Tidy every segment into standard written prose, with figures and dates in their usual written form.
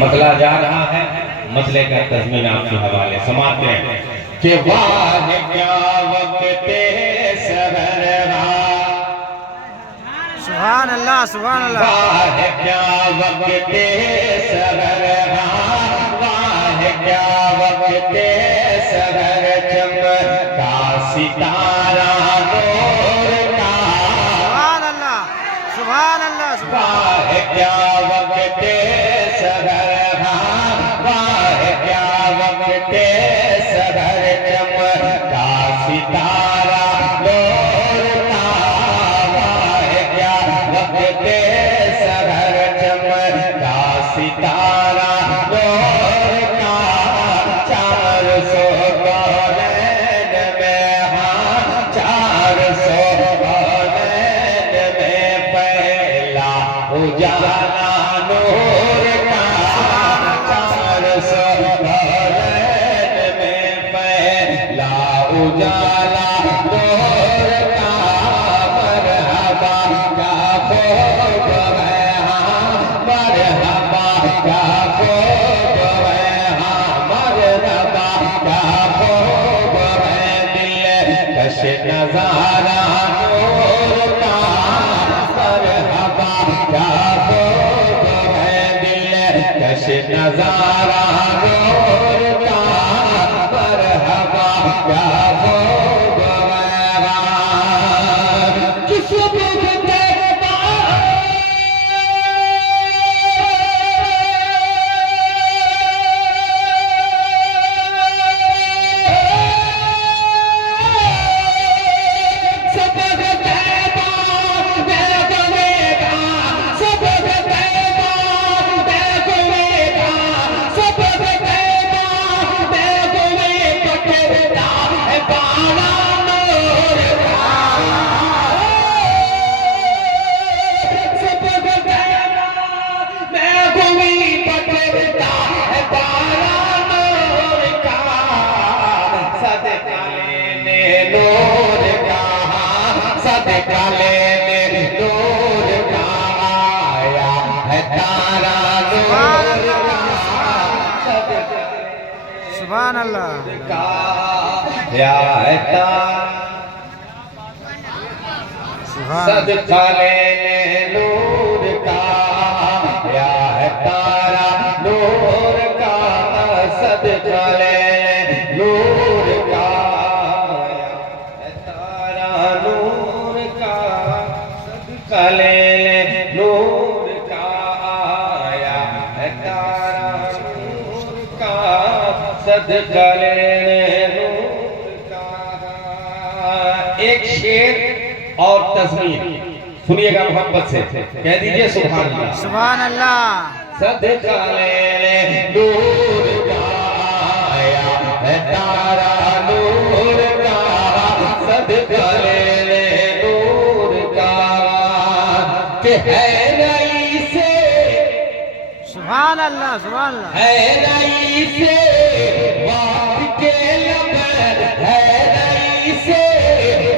मतला जा रहा है, मतले का तज़मीन आपके हवाले समाते हैं कि वाह क्या वक्त सररा, सुभान अल्लाह सुभान अल्लाह। वाह क्या वक्त सररा, वाह क्या वक्त सरर चमका सितारा नूर का, सुभान अल्लाह सुभान अल्लाह सुभान। वाह क्या वक्त सररा, वाह क्या वक्त सरर चमका सितारा नूर का, वाह क्या वक्त सरर चमका सितारा नूर का, 400 कौनैन में, हाँ 400 कौनैन में पहला उजाला नूर का, 400 कौनैन में पहला उजाला नूर का, मरहबा क्या खूब है, हाँ मरहबा क्या खूब है, हाँ मरहबा क्या खूब है, दिल कश नजारा नूर का, मरहबा क्या खूब है, दिल कश नजारा नूर का, मरहबा क्या खूब है, किस बुझते सुभान अल्लाह सदका लेने नूर का, या है तारा नूर का, सदका लेने नूर का, या है तारा नूर का, सदका लेने नूर का, आया है तारा नूर का, सदका लेने नूर का। एक शेर और तज़मीन सुनिएगा मोहब्बत से, कह दीजिए सुभान अल्लाह सुभान अल्लाह। सदका लेने नूर का, आया है तारा नूर का, सदका लेने नूर का, कि है रईस सुभान अल्लाह सुभान अल्लाह। है रईस बात के लब, है रईस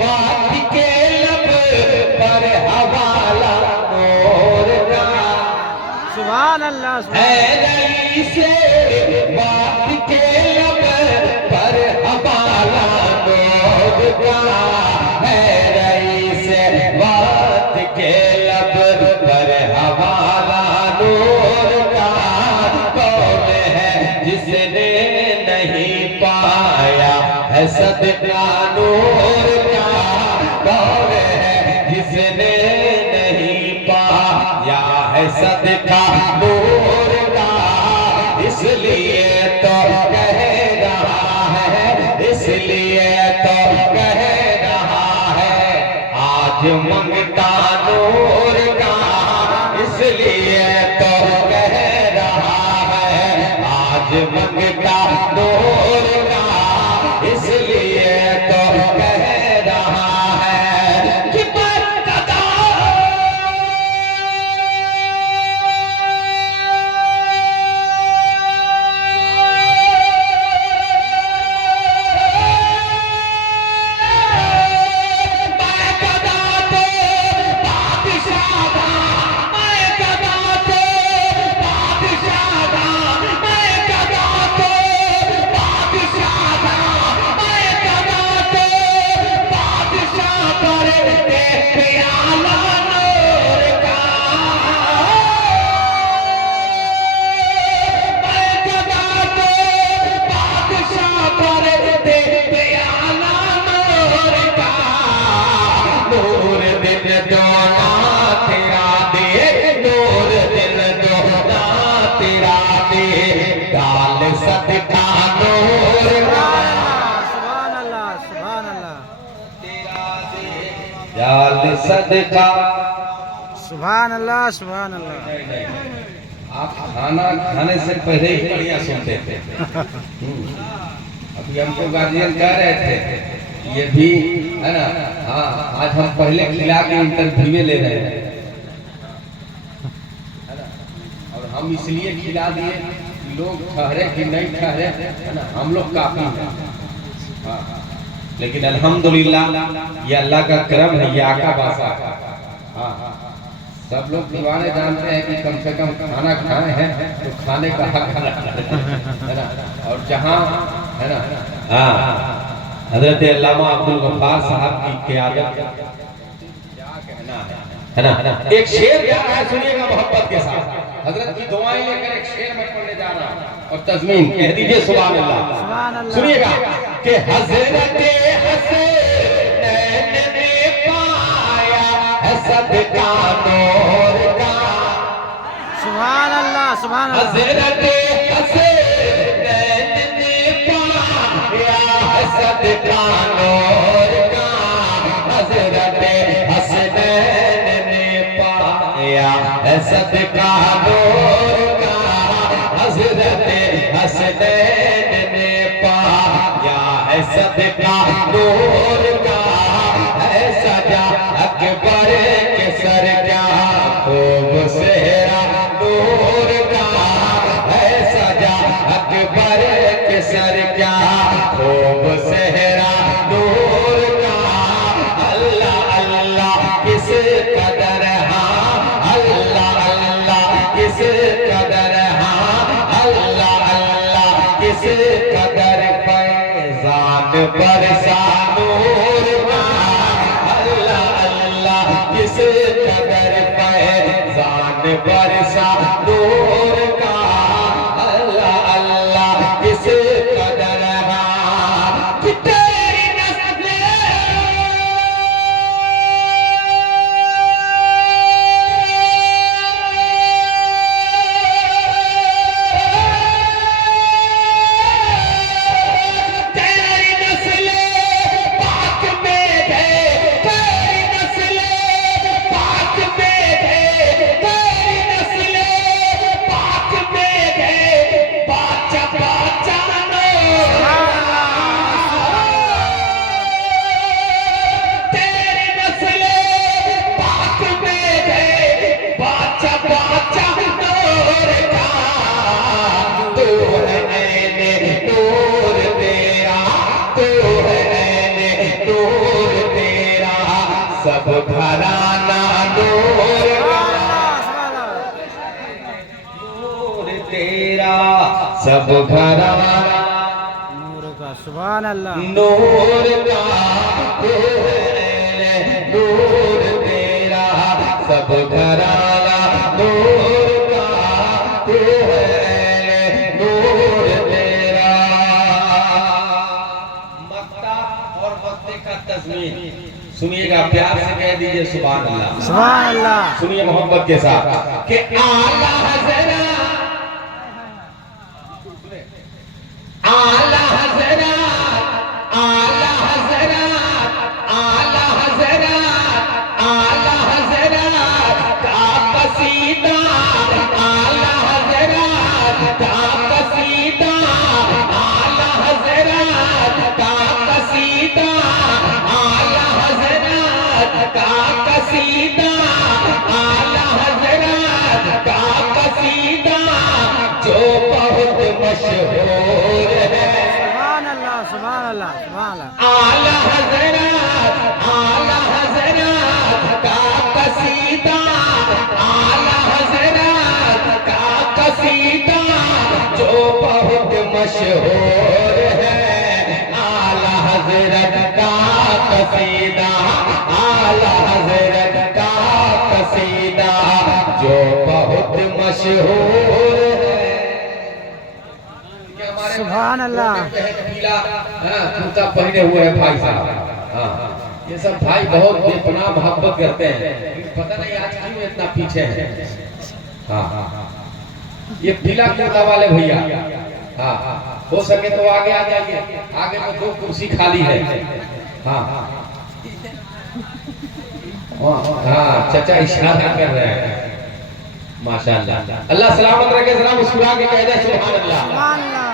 बात के लब पर हवाला नूर का, सुभान अल्लाह है रईस बात के लब पर हवाला नूर का, है रईस बात के लब पर हवाला नूर का, कौन है जिसने नहीं पाया है सदका नूर का, कौन है जिसने नहीं पाया है सदका नूर का, इसलिए तो कह रहा है, इसलिए तो कह रहा है, आज मंगता नूर का, इसलिए तो कह रहा है, आज मंगता नूर का, इसलिए तो कह रहा है कि बरकता बादशाह तेरा दे डाल सदका नूर का सुभान अल्लाह सुभान अल्लाह डाल सदका। सुभान अल्लाह सुभान अल्लाह। आप खाना खाने से पहले ही बढ़िया सुनते थे। अभी हमको गार्जियन कह रहे थे ये भी है ना, हाँ आज हम पहले खिला के इंटरव्यू ले रहे हैं, है ना, और हम इसलिए खिला दिए लोग ठहरे कि नहीं ठहरे, है ना, हम लोग काफी हैं। हाँ, लेकिन अल्हम्दुलिल्लाह ये अल्लाह का करम है, ये आका बासा। हाँ, सब लोग दीवाने जानते हैं कि कम से कम खाना खाए हैं तो खाने का हक है ना, और जहाँ है ना, हाँ हजरत अल्लामा अब्दुल गफ्फार साहब की क़यादत है ना, एक शेर जा रहा है, सुनिएगा मोहब्बत के साथ। हजरत की दुआएं लेकर एक शेर में पढ़ने जा रहा हूं और तज़मीन कह दीजिए सुभान अल्लाह। सुनिएगा कि हजरत हसनैन ने पाया है सदका नूर का। सुभान अल्लाह सुभान अल्लाह। हजरत हसनैन ने पाया है सदका नूर का। हजरत हसनैन ने पाया है सदका नूर का। हजरत हसनैन ने पाया है सदका नूर का। है सजा अकबर के सर क्या खूब सेहरा नूर का। है सजा अकबर के सर क्या खूब सेहरा नूर का। अल्लाह अल्लाह किस कदर, हाँ अल्लाह अल्लाह किस कदर, हाँ अल्लाह अल्लाह किस कदर फैज़ान बरसा नूर का। अल्लाह अल्लाह किस कदर फैज़ान बरसा नूर का। अल्लाह अल्लाह किस कदर, हाँ कि तेरी नस्ल पाक में है, तेरी नस्ल पाक में है, तेरी नस्ल पाक में है। बाचा बाचा तेरी नस्ल पाक में है। बाचा बाचा नूर का। तू है ऐने नूर तेरा, तू है ऐने नूर तेरा, सब घराना नूर का। नूर तेरा सब घराना नूर का। सुभान अल्लाह। नूर का। तू है नूर तेरा सब घराना नूर का। तू है नूर तेरा। मक्ता और मक्ते का तज़मीन सुनिएगा, प्यार से कह दीजिए सुभान अल्लाह। सुभान अल्लाह। सुनिए मोहब्बत के साथ कि आला हज़रत, आला हज़रत, आला हज़रत, आला हज़रत, आला हज़रत का कसीदा, आला हज़रत का कसीदा, आला हज़रत का कसीदा, आला हज़रत का कसीदा, आला हज़रत का कसीदा जो बहुत मशहूर है। सुभान अल्लाह सुभान अल्लाह सुभान अल्लाह। आला हज़रत, आला हज़रत का कसीदा, आला हज़रत का कसीदा जो बहुत मशहूर है। आला हज़रत का कसीदा, आला हज़रत का कसीदा जो बहुत मशहूर है। सुभान अल्लाह। पीला कुर्ता पहने हुए है भाई साहब। हाँ, ये सब भाई बहुत बेपनाह मोहब्बत करते हैं, पता नहीं आज क्यों इतना पीछे है। हाँ, ये पीला कुर्ता वाले भैया, हाँ हो सके तो आगे आ जाइए, आगे में 2 कुर्सी खाली है। हाँ हाँ चाचा इशारा कर रहे हैं, माशाअल्लाह। अल्लाह सलामत रखे, जरा मुस्कुरा के कह दे सुभान अल्लाह। सुभान अल्लाह।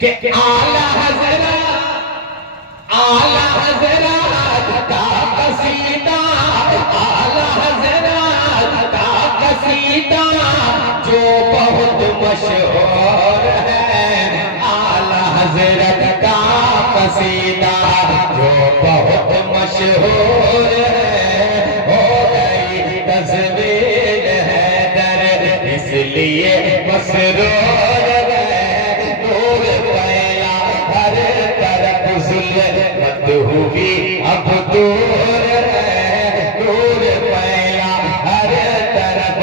कि आला हज़रत का कसीदा, आला हज़रत का कसीदा जो बहुत मशहूर है, आला हज़रत का कसीदा जो बहुत मशहूर है, हो गई तस्वीर हैदर इसलिए मसरूर है, नूर फैला हर तरफ ज़ुल्मत हुई अब दूर है, नूर फैला हर तरफ।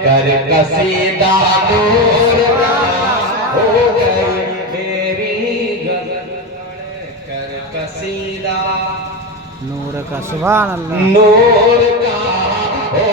कर कसीदा नूर हो गई मेरी गजल, कर कसीदा नूर का सुभान अल्लाह। नूर का हो